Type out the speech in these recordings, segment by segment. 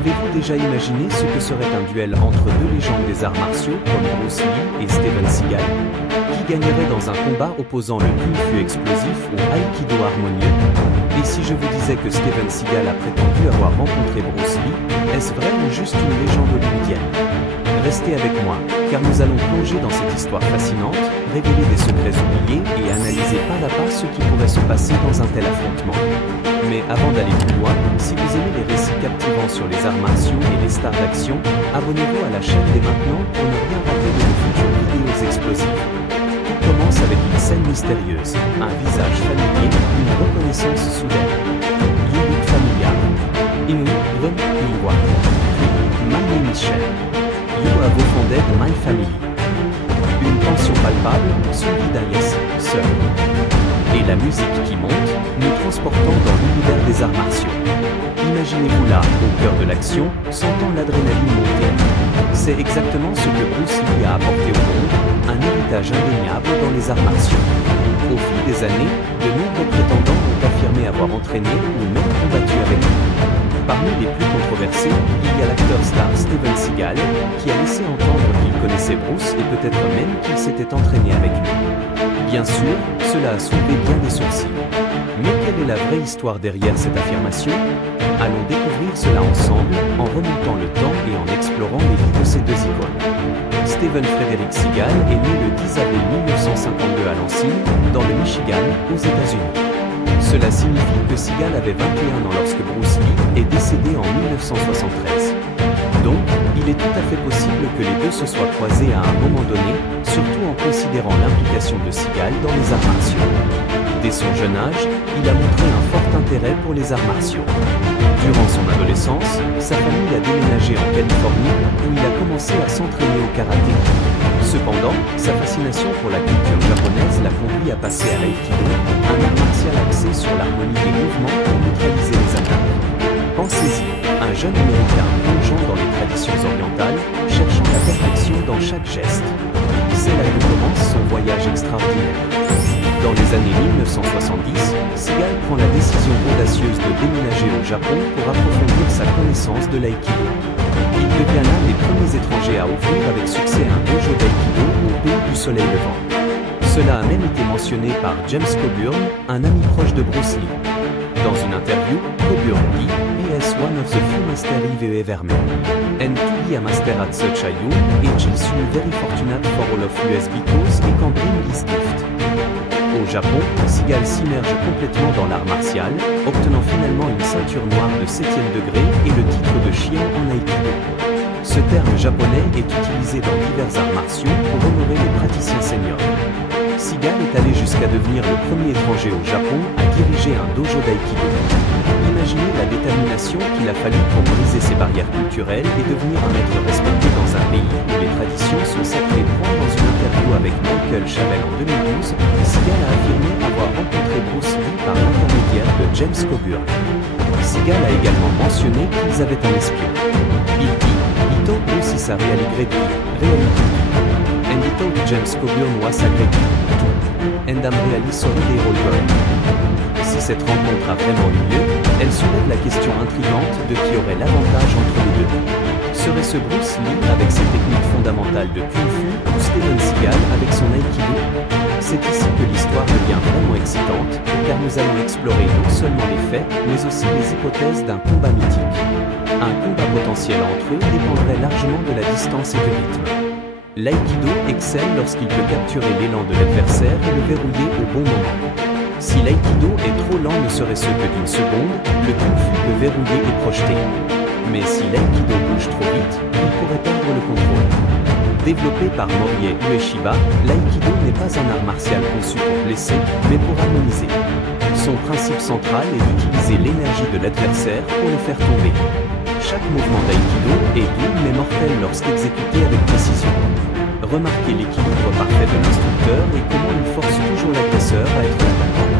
Avez-vous déjà imaginé ce que serait un duel entre deux légendes des arts martiaux comme Bruce Lee et Steven Seagal? Qui gagnerait dans un combat opposant le Kung Fu explosif au Aikido harmonieux? Et si je vous disais que Steven Seagal a prétendu avoir rencontré Bruce Lee, est-ce vrai ou juste une légende hollywoodienne? Restez avec moi, car nous allons plonger dans cette histoire fascinante, révéler des secrets oubliés et analyser pas à pas ce qui pourrait se passer dans un tel affrontement. Mais avant d'aller plus loin, si vous aimez les récits captivants sur les arts martiaux et les stars d'action, abonnez-vous à la chaîne dès maintenant pour ne rien rater de nos futures vidéos explosives. Tout commence avec une scène mystérieuse, un visage familier, une reconnaissance soudaine. You look familiar. In Run Iwa. My name is Shen. You have offended my family. Une tension palpable, suivie d'un yes, sir. Et la musique qui monte, nous transportant dans l'univers des arts martiaux. Imaginez-vous là, au cœur de l'action, sentant l'adrénaline monter. C'est exactement ce que Bruce Lee a apporté au monde, un héritage indéniable dans les arts martiaux. Au fil des années, de nombreux prétendants ont affirmé avoir entraîné ou même combattu avec lui. Parmi les plus controversés, il y a l'acteur star Steven Seagal, qui a laissé entendre qu'il connaissait Bruce et peut-être même qu'il s'était entraîné avec lui. Bien sûr, cela a soulevé bien des sourcils. Mais quelle est la vraie histoire derrière cette affirmation? Allons découvrir cela ensemble, en remontant le temps et en explorant les vies de ces deux icônes. Steven Frederick Seagal est né le 10 avril 1952 à Lansing, dans le Michigan, aux États-Unis. Cela signifie que Seagal avait 21 ans lorsque Bruce Lee est décédé en 1973. Donc, il est tout à fait possible que les deux se soient croisés à un moment donné, surtout en considérant l'implication de Seagal dans les arts martiaux. Dès son jeune âge, il a montré un fort intérêt pour les arts martiaux. Durant son adolescence, sa famille a déménagé en Californie, où il a commencé à s'entraîner au karaté. Cependant, sa fascination pour la culture japonaise l'a conduit à passer à l'aïkido, un art martial axé sur l'harmonie des mouvements pour neutraliser les attaques. Pensez-y, un jeune Américain plongeant dans les traditions orientales, cherchant la perfection dans chaque geste. C'est là que commence son voyage extraordinaire. Dans les années 1970, Seagal prend la décision audacieuse de déménager au Japon pour approfondir sa connaissance de l'aïkido. Il devient l'un des premiers étrangers à ouvrir avec succès un dojo d'aïkido au pays du soleil levant. Cela a même été mentionné par James Coburn, un ami proche de Bruce Lee. Dans une interview, Coburn dit "He is one of the few masters I've ever met. And to be a master at such a young age is very fortunate for all of us because he can bring his gift." Au Japon, Seagal s'immerge complètement dans l'art martial, obtenant finalement une ceinture noire de 7e degré et le titre de Shion en Aikido. Ce terme japonais est utilisé dans divers arts martiaux pour honorer les praticiens seniors. Seagal est allé jusqu'à devenir le premier étranger au Japon à diriger un dojo d'aïkido. Imaginez la détermination qu'il a fallu pour briser ces barrières culturelles et devenir un maître respecté dans un pays où les traditions sont sacrées. Dans une interview avec Michael Chavell en 2012, Seagal a affirmé avoir rencontré Bruce Lee par l'intermédiaire de James Coburn. Seagal a également mentionné qu'ils avaient un espion. Il dit "He told Bruce is a really great reality. And he told James Coburn was a great too. And I'm really sorry they all gone." Si cette rencontre a vraiment eu lieu, elle soulève la question intrigante de qui aurait l'avantage entre les deux. Serait-ce Bruce Lee avec ses techniques fondamentales de Kung Fu ou Steven Seagal avec son Aikido? C'est ici que l'histoire devient vraiment excitante, car nous allons explorer non seulement les faits, mais aussi les hypothèses d'un combat mythique. Un combat potentiel entre eux dépendrait largement de la distance et du rythme. L'aïkido excelle lorsqu'il peut capturer l'élan de l'adversaire et le verrouiller au bon moment. Si l'aïkido est trop lent ne serait-ce que d'une seconde, le Kung Fu peut verrouiller et projeter. Mais si l'aïkido bouge trop vite, il pourrait perdre le contrôle. Développé par Morie Ueshiba, l'aïkido n'est pas un art martial conçu pour blesser, mais pour harmoniser. Son principe central est d'utiliser l'énergie de l'adversaire pour le faire tomber. Chaque mouvement d'aïkido est doux mais mortel lorsqu'exécuté avec précision. Remarquez l'équilibre parfait de l'instructeur et comment il force toujours l'agresseur à être l'attaquant.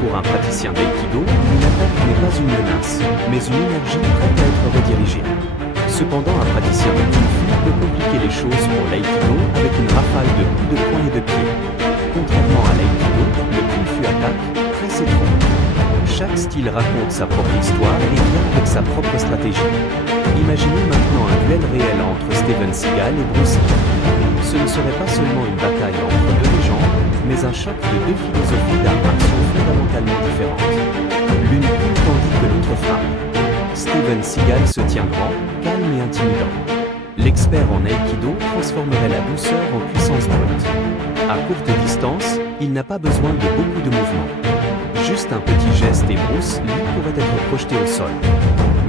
Pour un praticien d'aïkido, une attaque n'est pas une menace, mais une énergie prête à être redirigée. Cependant, un praticien de Kung Fu peut compliquer les choses pour l'aïkido avec une rafale de coups de poing et de pied. Contrairement à l'aïkido, le Kung Fu attaque, presse et trompe. Chaque style raconte sa propre histoire et vient avec sa propre stratégie. Il Imaginez maintenant un duel réel entre Steven Seagal et Bruce Lee. Ce ne serait pas seulement une bataille entre deux légendes, mais un choc de deux philosophies d'arts martiaux fondamentalement différentes. L'une plus tandis que l'autre frappe. Steven Seagal se tient grand, calme et intimidant. L'expert en Aïkido transformerait la douceur en puissance brute. À courte distance, il n'a pas besoin de beaucoup de mouvements. Juste un petit geste et Bruce Lee pourrait être projeté au sol.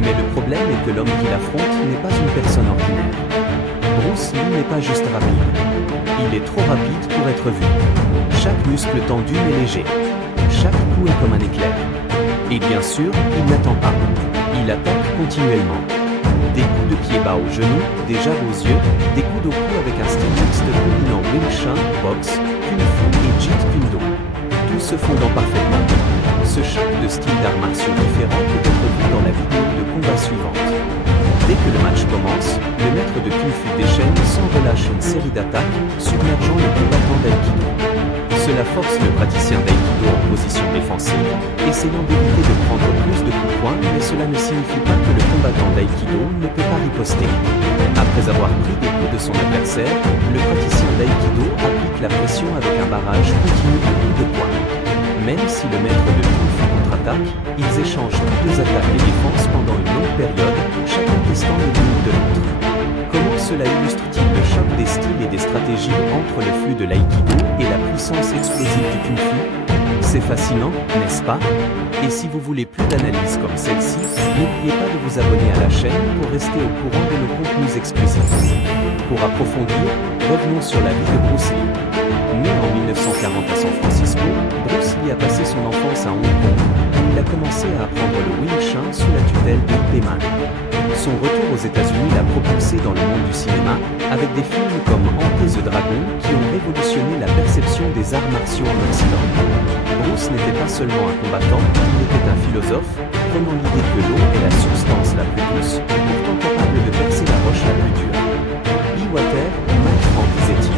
Mais le problème est que l'homme qu'il affronte n'est pas une personne ordinaire. Bruce Lee n'est pas juste rapide. Il est trop rapide pour être vu. Chaque muscle tendu est léger. Chaque coup est comme un éclair. Et bien sûr, il n'attend pas. Il attaque continuellement. Des coups de pied bas au genou, des jabs aux yeux, des coups de cou avec un style mixte combinant Wing Chun, boxe, Kung Fu et Jeet Kune Do. Tout se fondant parfaitement. Ce choc de styles d'arts martiaux différents peut être vu dans la vidéo de combat suivante. Dès que le match commence, le maître de Kung Fu déchaîne sans relâche une série d'attaques, submergeant le combattant d'Aïkido. Cela force le praticien d'Aïkido en position défensive, essayant d'éviter de prendre plus de coups de poing, mais cela ne signifie pas que le combattant d'Aïkido ne peut pas riposter. Après avoir pris des coups de son adversaire, le praticien d'Aïkido applique la pression avec un barrage continu de coups de poing. Même si le maître de Kung Fu contre-attaque, ils échangent toutes deux attaques et défenses pendant une longue période, chacun testant les limites de l'autre. Comment cela illustre-t-il le choc des styles et des stratégies entre le flux de l'aïkido et la puissance explosive du kung fu? C'est fascinant, n'est-ce pas? Et si vous voulez plus d'analyses comme celle-ci, n'oubliez pas de vous abonner à la chaîne pour rester au courant de nos contenus exclusifs. Pour approfondir, revenons sur la vie de Bruce Lee. Né en 1940 à San Francisco, Bruce Lee a passé son enfance à Hong Kong, où il a commencé à apprendre le Wing Chun sous la tutelle de Ip Man. Son retour aux États-Unis l'a propulsé dans le monde du cinéma, avec des films comme Enter the Dragon qui ont révolutionné la perception des arts martiaux en Occident. Bruce n'était pas seulement un combattant, il était un philosophe, prenant l'idée que l'eau est la substance la plus douce, pourtant capable de percer la roche la plus dure. Be water, my friend, disait-il.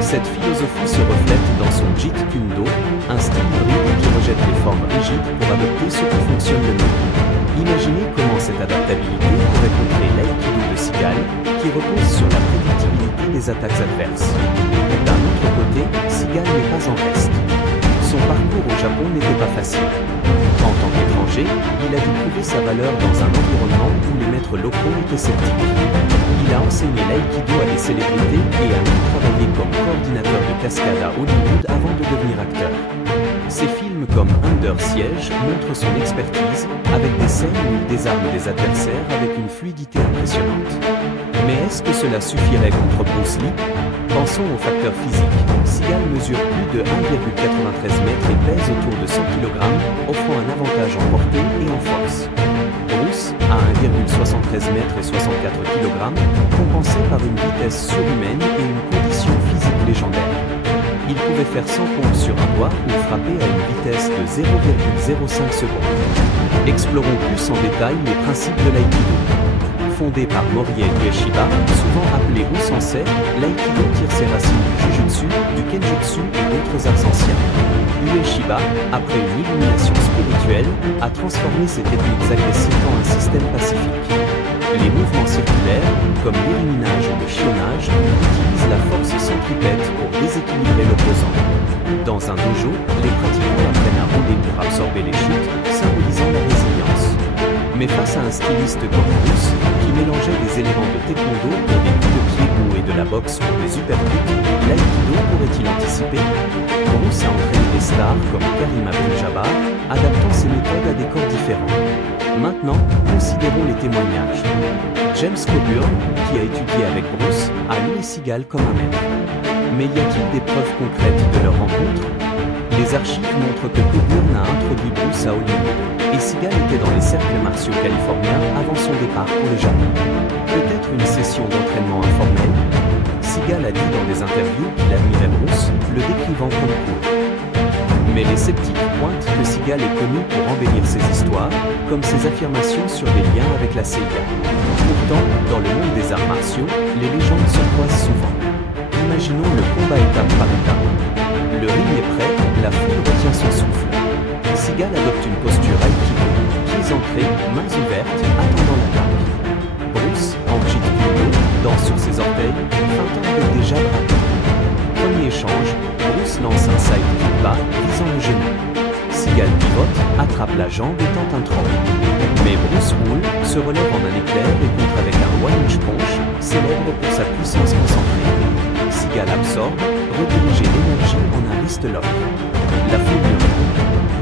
Cette philosophie se reflète dans son Jeet Kune Do, un style hybride qui rejette les formes rigides pour adopter ce qui fonctionne le mieux. Imaginez comment cette adaptabilité pourrait contrer l'aïkido de Seagal, qui repose sur la prédictibilité des attaques adverses. D'un autre côté, Seagal n'est pas en reste. Son parcours au Japon n'était pas facile. En tant qu'étranger, il a dû prouver sa valeur dans un environnement où les maîtres locaux étaient sceptiques. Il a enseigné l'aïkido à des célébrités et a même travaillé comme coordinateur de cascade à Hollywood avant de devenir acteur. Ses films comme Under Siege montrent son expertise, avec des scènes où il désarme des adversaires avec une fluidité impressionnante. Mais est-ce que cela suffirait contre Bruce Lee? Pensons aux facteurs physiques. Seagal mesure plus de 1,93 mètres et pèse autour de 100 kg, offrant un avantage en portée et en force. Bruce, à 1,73 mètres et 64 kg, compensé par une vitesse surhumaine et une condition physique légendaire. Il pouvait faire 100 pompes sur un doigt ou frapper à une vitesse de 0,05 secondes. Explorons plus en détail les principes de l'aïkido. Fondé par Morihei Ueshiba, souvent appelé Usensei, l'aïkido tire ses racines du jujutsu, du kenjutsu et d'autres arts anciens. Ueshiba, après une illumination spirituelle, a transformé ses techniques agressives en un système pacifique. Les mouvements circulaires, comme l'illuminage ou le chionnage, utilisent la force centripète pour déséquilibrer l'opposant. Dans un dojo, les pratiquants apprennent à rouler pour absorber les chutes, symbolisant la résilience. Mais face à un styliste comme Bruce, qui mélangeait des éléments de taekwondo pour des coups de pied hauts et de la boxe pour des uppercuts, l'aïkido pourrait-il anticiper? Bruce a entraîné des stars comme Karim Abdul-Jabbar, adaptant ses méthodes à des corps différents. Maintenant, considérons les témoignages. James Coburn, qui a étudié avec Bruce, a loué Seagal comme un maître. Mais y a-t-il des preuves concrètes de leur rencontre? Les archives montrent que Coburn a introduit Bruce à Hollywood, et Seagal était dans les cercles martiaux californiens avant son départ pour le Japon. Peut-être une session d'entraînement informelle? Seagal a dit dans des interviews qu'il admirait Bruce, le décrivant comme cool. Mais les sceptiques pointent que Seagal est connu pour embellir ses histoires, comme ses affirmations sur des liens avec la CIA. Pourtant, dans le monde des arts martiaux, les légendes se croisent souvent. Imaginons le combat étape par étape. Le ring est prêt, la foule retient son souffle. Seagal adopte une posture aïkido, pieds ancrés, mains ouvertes, attendant l'attaque. attrape la jambe et tente un troll. Mais Bruce roule, se relève en un éclair et contre avec un one-inch punch, célèbre pour sa puissance concentrée. Seagal absorbe, rediriger l'énergie en un wrist lock. La folie.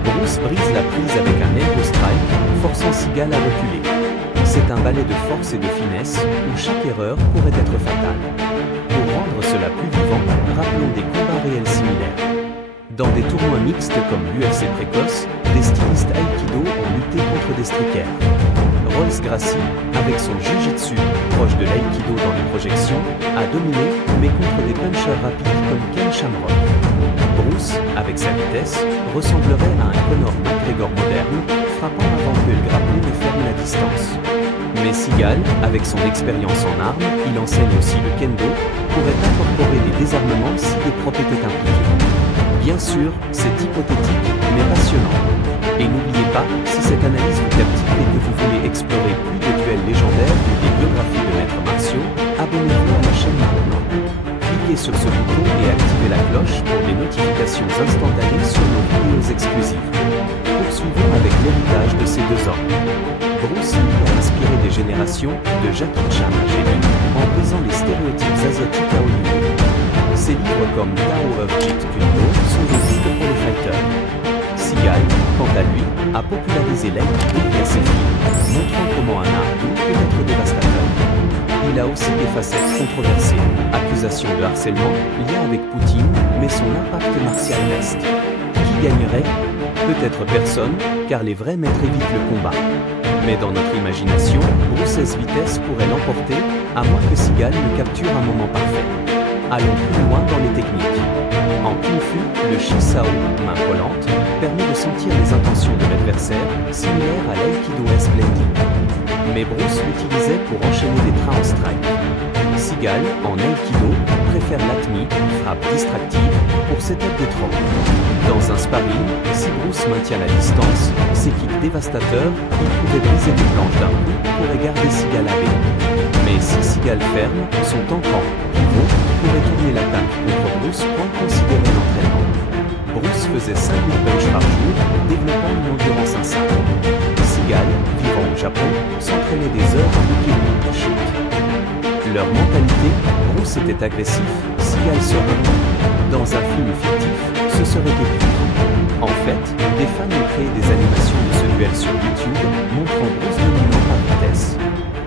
Bruce brise la prise avec un elbow strike, forçant Seagal à reculer. C'est un ballet de force et de finesse, où chaque erreur pourrait être fatale. Pour rendre cela plus vivant, rappelons des combats réels similaires. Dans des tournois mixtes comme l'UFC précoce, des stylistes Aikido ont lutté contre des strickers. Royce Gracie, avec son jiu-jitsu, proche de l'Aikido dans les projections, a dominé, mais contre des punchers rapides comme Ken Shamrock. Bruce, avec sa vitesse, ressemblerait à un Conor McGregor moderne, frappant avant que le grappling ne ferme la distance. Mais Seagal, avec son expérience en armes, il enseigne aussi le kendo, pourrait incorporer des désarmements si des propres étaient impliqués. Bien sûr, c'est hypothétique, mais passionnant. Et n'oubliez pas, si cette analyse vous captive et que vous voulez explorer plus de duels légendaires ou des biographies de maîtres martiaux, abonnez-vous à la chaîne maintenant. Cliquez sur ce bouton et activez la cloche pour des notifications instantanées sur nos vidéos exclusives. Poursuivons avec l'héritage de ces deux hommes. Bruce Lee a inspiré des générations, de Jackie Chan à Jet Li, en brisant les stéréotypes asiatiques à Hollywood. Ses livres comme Tao of Jeet Kune Do sont des guides pour les fighters. Seagal, quant à lui, a popularisé l'aïkido via ses films, montrant comment un art doux peut être dévastateur. Il a aussi des facettes controversées, accusations de harcèlement, lien avec Poutine, mais son impact martial reste. Qui gagnerait? Peut-être personne, car les vrais maîtres évitent le combat. Mais dans notre imagination, Bruce's vitesse pourrait l'emporter, à moins que Seagal ne capture un moment parfait. Allons plus loin dans les techniques. En Kung Fu, le Shisao, main volante, permet de sentir les intentions de l'adversaire, similaire à l'Aikido S-Blending. Mais Bruce l'utilisait pour enchaîner des trains en strike. Seagal, en Aikido, préfère l'Atmi, frappe distractive, pour setup des trolls. Dans un sparring, si Bruce maintient la distance, ses kicks dévastateurs, il pouvait briser des planches d'un coup pour garder Seagal à baie. Mais si Seagal ferme, son tankant, pivot, pourrait tourner l'attaque contre Bruce point considéré l'entraînement. Bruce faisait 5000 punches par jour, développant une endurance insane. Seagal, vivant au Japon, s'entraînait des heures en bikini shoot. Leur mentalité, Bruce était agressif, Seagal serein. Dans un film fictif, ce serait épique. En fait, des fans ont créé des animations de ce duel sur YouTube, montrant Bruce dominant par vitesse.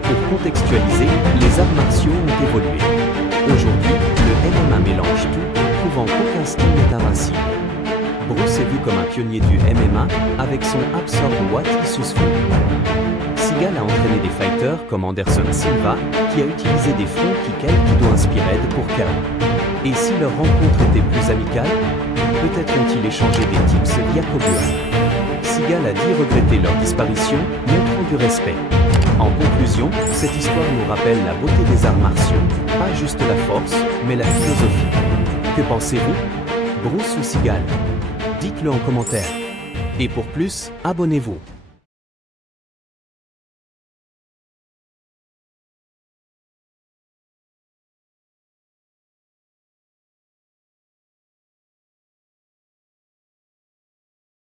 Pour contextualiser, les arts martiaux ont évolué. Aujourd'hui, le MMA mélange tout, prouvant qu'aucun style n'est invincible. Bruce est vu comme un pionnier du MMA, avec son Absorb What Useful. Seagal a entraîné des fighters comme Anderson Silva, qui a utilisé des front kicks Aikido inspired pour KO. Et si leur rencontre était plus amicale, peut-être ont-ils échangé des tips via Kobua. Seagal a dit regretter leur disparition, montrant du respect. En conclusion, cette histoire nous rappelle la beauté des arts martiaux, pas juste la force, mais la philosophie. Que pensez-vous? Bruce ou Seagal? Dites-le en commentaire. Et pour plus, abonnez-vous.